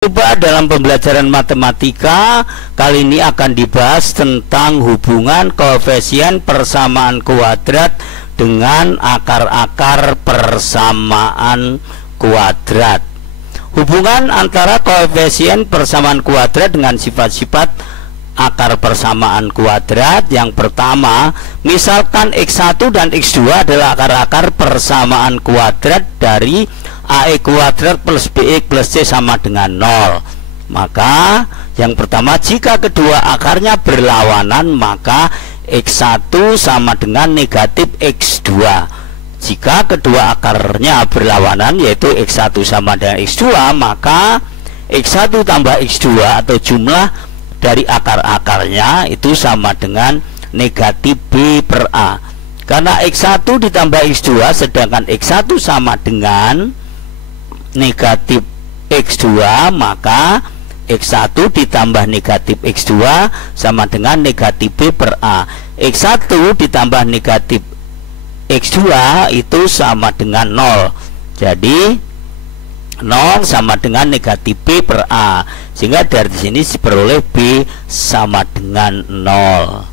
Coba dalam pembelajaran matematika kali ini akan dibahas tentang hubungan koefisien persamaan kuadrat dengan akar-akar persamaan kuadrat. Hubungan antara koefisien persamaan kuadrat dengan sifat-sifat akar persamaan kuadrat. Yang pertama, misalkan X1 dan X2 adalah akar-akar persamaan kuadrat dari AX kuadrat plus BX plus C sama dengan 0. Maka yang pertama, jika kedua akarnya berlawanan, maka X1 sama dengan negatif X2. Jika kedua akarnya berlawanan, yaitu X1 sama dengan X2, maka X1 tambah X2 atau jumlah dari akar-akarnya itu sama dengan negatif B per A. Karena X1 ditambah X2 sedangkan X1 sama dengan negatif X2, maka X1 ditambah negatif X2 sama dengan negatif B per A. X1 ditambah negatif X2 itu sama dengan 0. Jadi 0 sama dengan negatif B per A, sehingga dari sini diperoleh B sama dengan 0.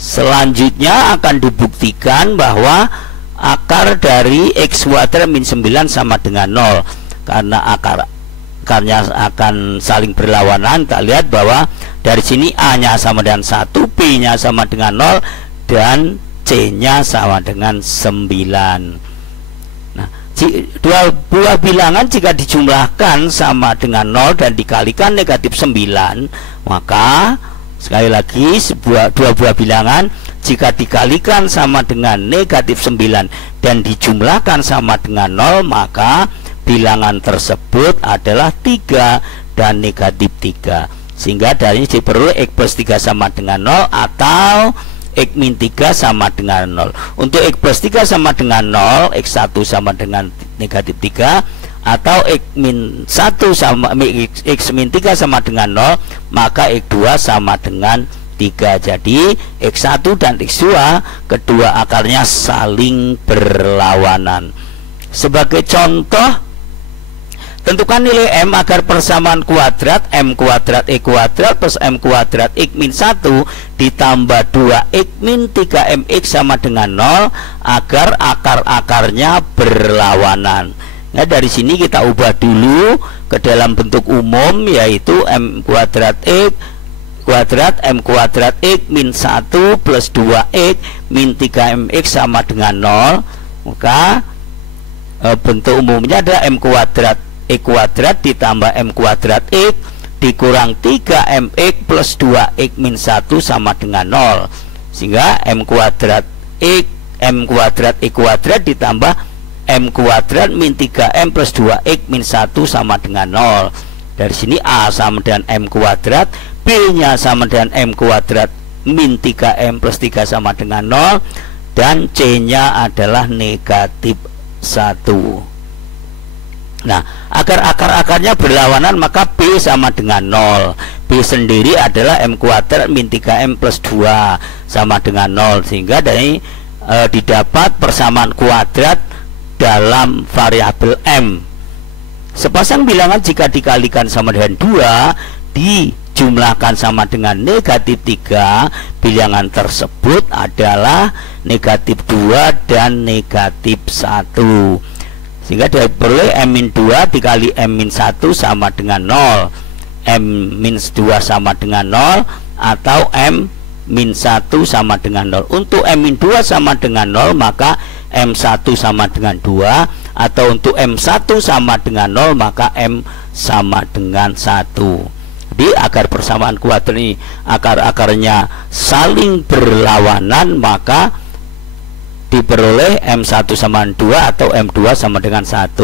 Selanjutnya akan dibuktikan bahwa akar dari X kuadrat min 9 sama dengan 0. Karena akarnya akan saling berlawanan, kita lihat bahwa dari sini A nya sama dengan 1, B nya sama dengan 0, dan C nya sama dengan 9. Nah, dua buah bilangan jika dijumlahkan sama dengan 0 dan dikalikan negatif 9, maka sekali lagi dua buah bilangan jika dikalikan sama dengan negatif 9 dan dijumlahkan sama dengan 0, maka bilangan tersebut adalah 3 dan negatif 3, sehingga dari diperoleh X plus 3 sama dengan 0 atau X min 3 sama dengan 0. Untuk X plus 3 sama dengan 0, X1 sama dengan negatif 3, atau X min 1 sama X min 3 sama dengan 0, maka X2 sama dengan 3. Jadi X1 dan X2 kedua akarnya saling berlawanan. Sebagai contoh, tentukan nilai M agar persamaan kuadrat M kuadrat X kuadrat plus M kuadrat X min 1 ditambah 2X min 3MX sama dengan 0 agar akar-akarnya berlawanan. Nah, dari sini kita ubah dulu ke dalam bentuk umum, yaitu M kuadrat X kuadrat M kuadrat X min 1 plus 2X min 3MX sama dengan 0. Maka bentuk umumnya adalah M kuadrat X kuadrat ditambah M kuadrat X dikurang 3MX plus 2X min 1 sama dengan 0, sehingga M kuadrat X kuadrat ditambah M kuadrat min 3M plus 2X min 1 sama dengan 0. Dari sini A sama dengan M kuadrat, B nya sama dengan M kuadrat min 3M plus 3 sama dengan 0, dan C nya adalah negatif 1. Nah, agar akar-akarnya berlawanan, maka B sama dengan 0. B sendiri adalah M kuadrat min 3M plus 2 sama dengan 0, sehingga dari didapat persamaan kuadrat dalam variabel M. Sepasang bilangan jika dikalikan sama dengan 2 dijumlahkan sama dengan negatif 3, bilangan tersebut adalah negatif 2 dan negatif 1. Sehingga diperoleh M min 2 dikali M min 1 sama dengan 0, M min 2 sama dengan 0, atau M min 1 sama dengan 0. Untuk M min 2 sama dengan 0, maka M1 sama dengan 2, atau untuk M1 sama dengan 0, maka M sama dengan 1. Jadi agar persamaan kuadrat ini akar-akarnya saling berlawanan, maka diperoleh M1 sama 2 atau M2 sama dengan 1.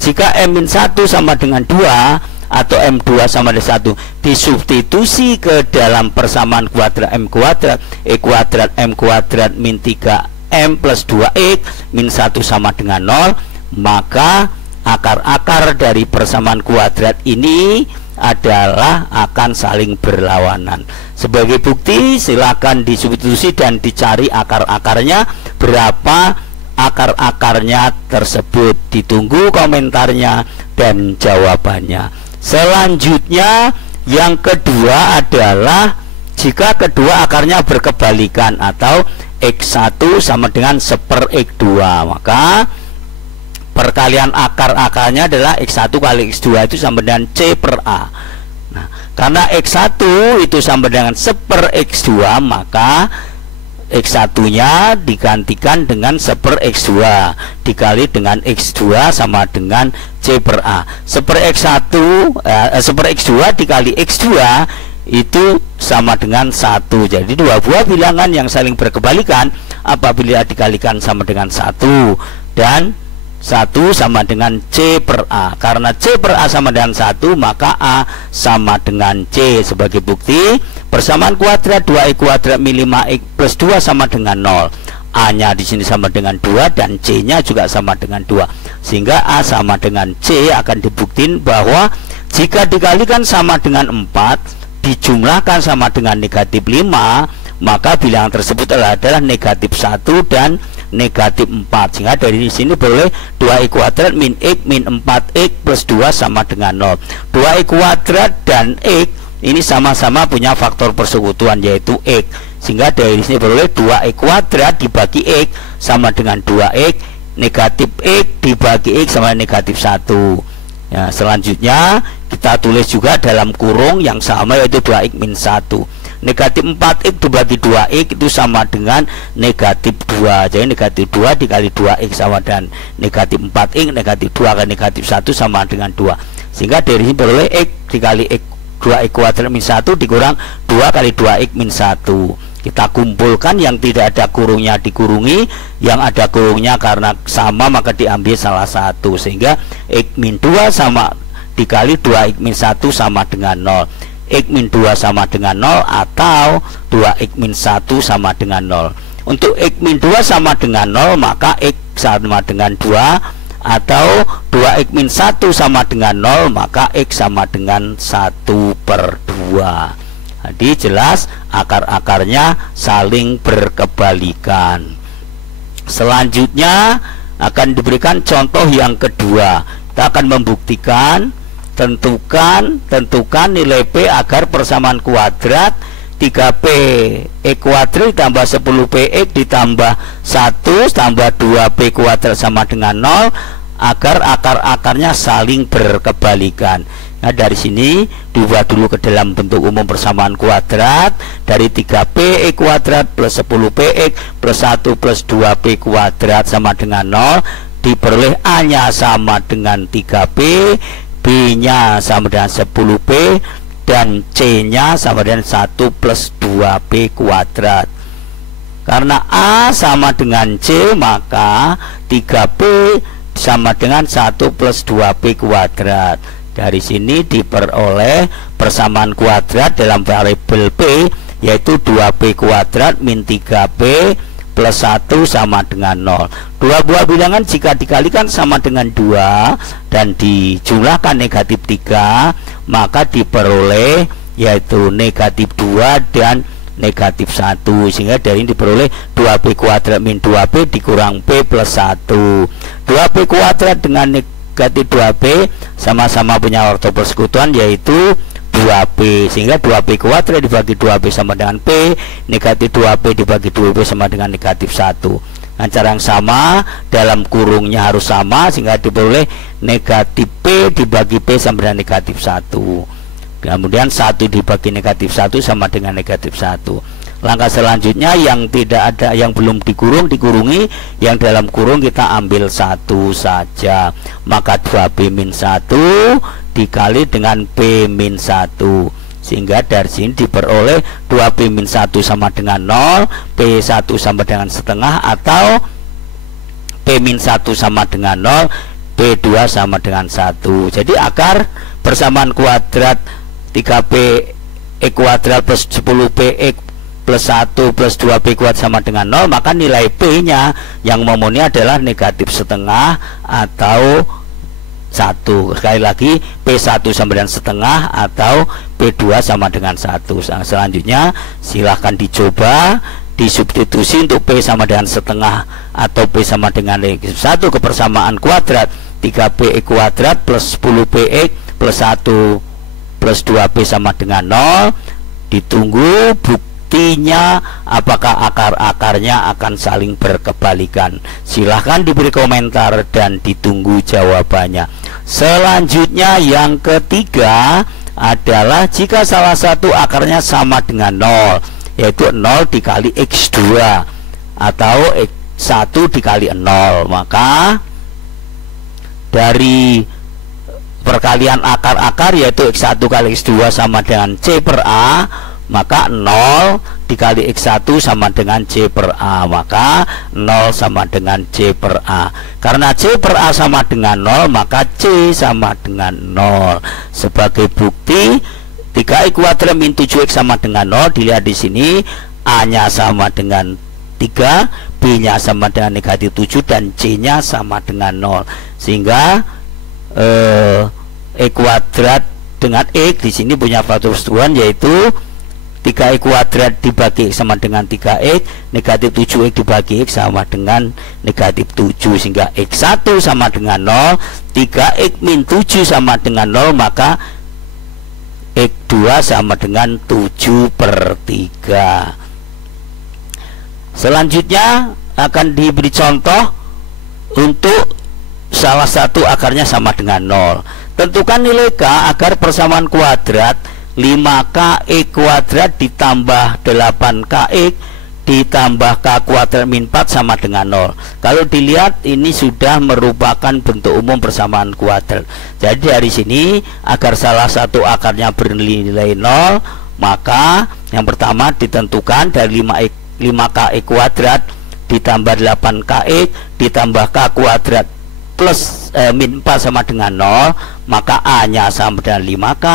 Jika M min 1 sama dengan 2 atau M2 sama dengan 1 disubstitusi ke dalam persamaan kuadrat M kuadrat E kuadrat M kuadrat min 3M plus 2X min 1 sama dengan 0, maka akar-akar dari persamaan kuadrat ini adalah akan saling berlawanan. Sebagai bukti, silakan disubstitusi dan dicari akar-akarnya, berapa akar-akarnya tersebut. Ditunggu komentarnya dan jawabannya. Selanjutnya yang kedua adalah jika kedua akarnya berkebalikan atau X1 sama dengan 1/X2, maka perkalian akar-akarnya adalah X1 kali X2 itu sama dengan C per A. Nah, karena X1 itu sama dengan 1/X2, maka X1 nya digantikan dengan 1/X2 dikali dengan X2 sama dengan C per A. 1/X1 1/X2 dikali X2 itu sama dengan 1. Jadi dua buah bilangan yang saling berkebalikan apabila dikalikan sama dengan 1, dan 1 sama dengan C per A. Karena C per A sama dengan 1, maka A sama dengan C. Sebagai bukti, persamaan kuadrat 2x kuadrat min 5x plus 2 sama dengan 0. A nya di sini sama dengan 2 dan C nya juga sama dengan 2, sehingga A sama dengan C akan dibuktiin bahwa jika dikalikan sama dengan 4 dijumlahkan sama dengan negatif 5, maka bilangan tersebut adalah negatif 1 dan negatif 4. Sehingga dari sini boleh 2x kuadrat min x min 4x plus 2 sama dengan 0. 2x kuadrat dan x ini sama-sama punya faktor persekutuan yaitu x, sehingga dari sini boleh 2x kuadrat dibagi x sama dengan 2x, negatif x dibagi x sama negatif 1. Ya, selanjutnya kita tulis juga dalam kurung yang sama yaitu 2x min 1. Negatif 4x dibagi 2x itu sama dengan negatif 2. Jadi negatif 2 dikali 2x sama dengan negatif 4x, negatif 2 kali negatif 1 sama dengan 2. Sehingga dari sini boleh x dikali x 2x kuadrat min 1 dikurang 2 kali 2x min 1. Kita kumpulkan yang tidak ada kurungnya dikurungi, yang ada kurungnya karena sama maka diambil salah satu, sehingga x min 2 sama dikali 2x min 1 sama dengan 0. X min 2 sama dengan 0 atau 2x min 1 sama dengan 0. Untuk x min 2 sama dengan 0 maka x sama dengan 2, atau 2x min 1 sama dengan 0 maka x sama dengan 1/2. Jadi jelas akar-akarnya saling berkebalikan. Selanjutnya akan diberikan contoh yang kedua. Kita akan membuktikan tentukan nilai P agar persamaan kuadrat 3P X kuadrat ditambah 10PX ditambah 1 tambah 2P kuadrat sama dengan 0 agar akar-akarnya saling berkebalikan. Nah, dari sini diubah dulu ke dalam bentuk umum persamaan kuadrat dari 3P X kuadrat plus 10PX plus 1 plus 2P kuadrat sama dengan 0, diperoleh A nya sama dengan 3P, B nya sama dengan 10P, dan C nya sama dengan 1 plus 2P kuadrat. Karena A sama dengan C maka 3P sama dengan 1 plus 2P kuadrat. Dari sini diperoleh persamaan kuadrat dalam variabel P yaitu 2P kuadrat min 3P plus 1 sama dengan 0. Dua buah bilangan jika dikalikan sama dengan 2 dan dijumlahkan negatif 3 maka diperoleh yaitu negatif 2 dan negatif 1, sehingga dari ini diperoleh 2P kuadrat min 2P dikurang P plus 1. 2P kuadrat dengan negatif 2P sama-sama punya faktor persekutuan yaitu 2P, sehingga 2P kuadrat dibagi 2P sama dengan P, negatif 2P dibagi 2P sama dengan negatif 1. Dengan cara yang sama dalam kurungnya harus sama sehingga diperoleh negatif P dibagi P sama dengan negatif 1. Kemudian 1 dibagi negatif 1 sama dengan negatif 1. Langkah selanjutnya yang tidak ada, yang belum dikurungi, yang dalam kurung kita ambil 1 saja. Maka 2P min 1 dikali dengan P min 1, sehingga dari sini diperoleh 2P min 1 sama dengan 0, P1 sama dengan setengah, atau P min 1 sama dengan 0, P2 sama dengan 1. Jadi akar persamaan kuadrat 3P X kuadrat plus 10PX plus 1 plus 2P kuadrat sama dengan 0, maka nilai P nya yang memenuhi adalah negatif setengah atau 1. Sekali lagi P1 sama dengan setengah atau P2 sama dengan 1. Selanjutnya silahkan dicoba disubstitusi untuk P sama dengan setengah atau P sama dengan negatif 1 ke persamaan kuadrat 3P X kuadrat plus 10PX plus 1 plus 2B sama dengan 0. Ditunggu buktinya apakah akar-akarnya akan saling berkebalikan. Silahkan diberi komentar dan ditunggu jawabannya. Selanjutnya yang ketiga adalah jika salah satu akarnya sama dengan 0, yaitu 0 dikali X2 atau X1 dikali 0, maka dari perkalian akar-akar yaitu X1 kali X2 sama dengan C per A, maka 0 dikali X1 sama dengan C per A, maka 0 sama dengan C per A. Karena C per A sama dengan 0, maka C sama dengan 0. Sebagai bukti 3x kuadrat min 7x sama dengan 0, dilihat di sini A nya sama dengan 3, B nya sama dengan negatif 7, dan C nya sama dengan 0. Sehingga E kuadrat dengan X di sini punya faktor persetujuan, yaitu 3x kuadrat dibagi X sama dengan 3x, negatif 7x dibagi X sama dengan negatif 7, sehingga X1 sama dengan 0, 3x min 7 sama dengan 0, maka X2 sama dengan 7 per 3. Selanjutnya akan diberi contoh untuk salah satu akarnya sama dengan 0. Tentukan nilai K agar persamaan kuadrat 5kx kuadrat ditambah 8kx ditambah K kuadrat min 4 sama dengan 0. Kalau dilihat ini sudah merupakan bentuk umum persamaan kuadrat. Jadi dari sini agar salah satu akarnya bernilai 0, maka yang pertama ditentukan dari 5kx kuadrat ditambah 8kx ditambah K kuadrat plus min 4 sama dengan 0, maka A nya sama dengan 5k,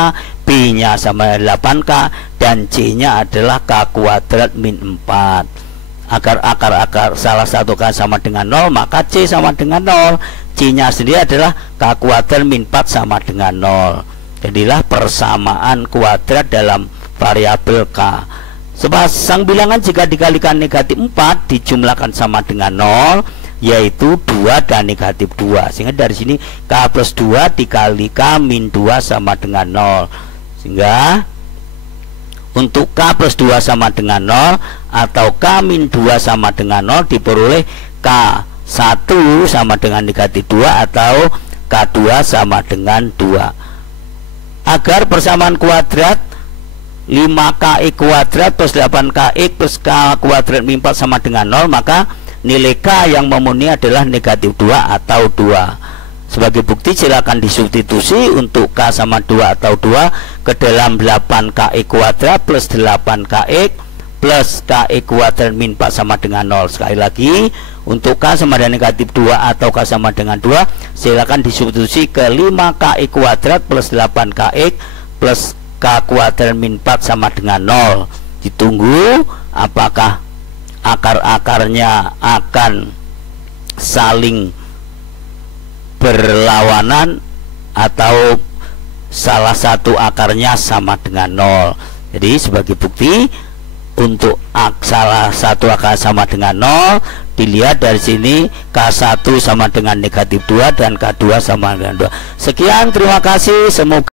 B nya sama dengan 8k, dan C nya adalah K kuadrat min 4. Agar akar salah satu K sama dengan 0, maka C sama dengan 0. C nya sendiri adalah K kuadrat min 4 sama dengan 0. Jadilah persamaan kuadrat dalam variabel K. Sepasang bilangan jika dikalikan negatif 4 dijumlahkan sama dengan 0, yaitu 2 dan negatif 2. Sehingga dari sini K plus 2 dikali K min 2 sama dengan 0. Sehingga untuk K plus 2 sama dengan 0 atau K min 2 sama dengan 0 diperoleh K1 sama dengan negatif 2 atau K2 sama dengan 2. Agar persamaan kuadrat 5kx kuadrat plus 8kx plus K kuadrat min 4 sama dengan 0, maka nilai K yang memenuhi adalah negatif 2 atau 2. Sebagai bukti silakan disubstitusi untuk K sama 2 atau 2 ke dalam 8kx kuadrat plus 8kx plus Kx kuadrat min 4 sama dengan 0. Sekali lagi, untuk K sama dengan negatif 2 atau K sama dengan 2 silakan disubstitusi ke 5kx kuadrat plus 8kx plus K kuadrat min 4 sama dengan 0. Ditunggu apakah akar-akarnya akan saling berlawanan atau salah satu akarnya sama dengan 0. Jadi sebagai bukti untuk salah satu akar sama dengan 0, dilihat dari sini K1 sama dengan negatif 2 dan K2 sama dengan 2. Sekian, terima kasih, semoga